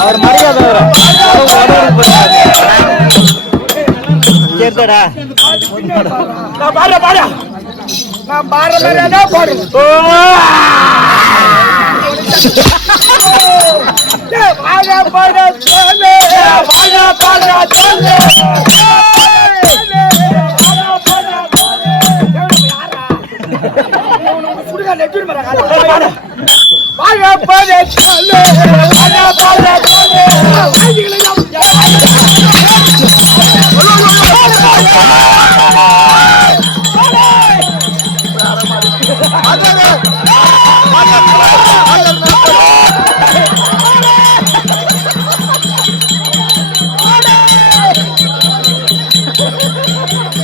அவர் மரியாதை கேட்டடா நான் பாரு பாரு நான் பாரு மரியாதை பாரு வாங்க பாரு சொல்லு வாங்க பாரு சொல்லு சுடுகா நெட்டிரு மரங்க வாங்க பாரு சொல்லு வாங்க பாரு சொல்லு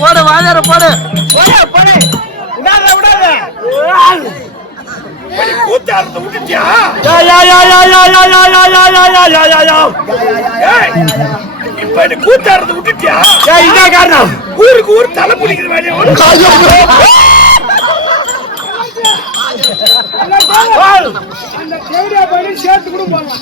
போடு வாங்க போடு போடு விடாத விடாத கூத்தாரத்தை விட்டுட்டியா இப்ப கூத்தாரத்தை விட்டுட்டியா என்ன காரணம் ஊருக்கு ஊர் தலை பிடிக்கிற வேலையை சேர்த்து கொடுப்பாங்க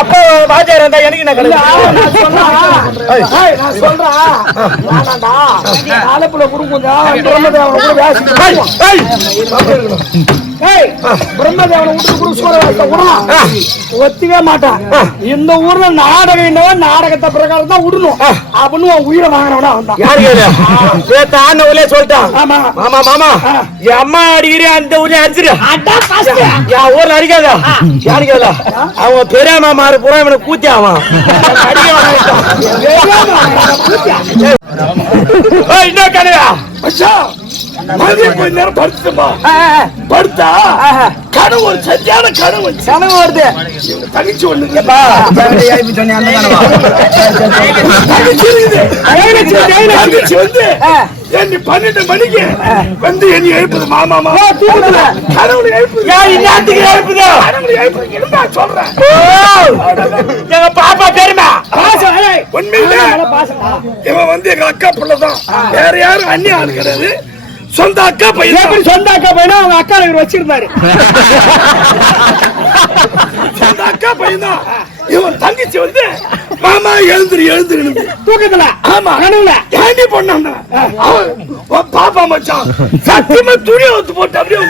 அப்பா பாஜார் இருந்தா எனக்கு நான் ஒத்திக்க மாட்டான். இந்த ஊர்ல நாடகம் நாடகத்தை பிரகாரம் தான் விடணும் அப்படின்னு உயிரை வாங்கினவனா வந்தான் சொல்லிட்டான். மாமா மாமா என் அம்மா அடிக்கிறேன் அந்த ஊர்ல அடிச்சிரு என் ஊர்ல அடிக்காதா யாருக்கா அவன் பெரிய மாமாரு புறம் இவனை கூத்தி அவன் என்ன கதையா கொஞ்ச நேரம் படுத்துமா படுத்தா கனவு ஒரு சரியான கனவு கனவு வருது தனிச்சு ஒண்ணுங்கப்பா வந்து 12 மணிக்கு வந்து என்னை எழுப்புது மாமா கனவுல எழுப்புது சொல்றேன் எங்க பாப்பா தெரியுமா உண்மையில இவன் வந்து எங்க அக்கா பிள்ளைதான் வேற யாரும் அண்ணி ஆளு கிடையாது சொந்த அக்கா பையன் சொந்த அக்கா பையனா அவங்க அக்கா இவர் வச்சிருந்தாரு சொந்த அக்கா பையன் தான் இவன் தங்கச்சி வந்து மாமா எழுந்துரு எழுந்துரு தூக்கத்துல ஆமா கனவுல ஏண்டி பொண்ணாங்க பாப்பா மச்சான் சத்தியமா துணி ஊத்து போட்டு அப்படியே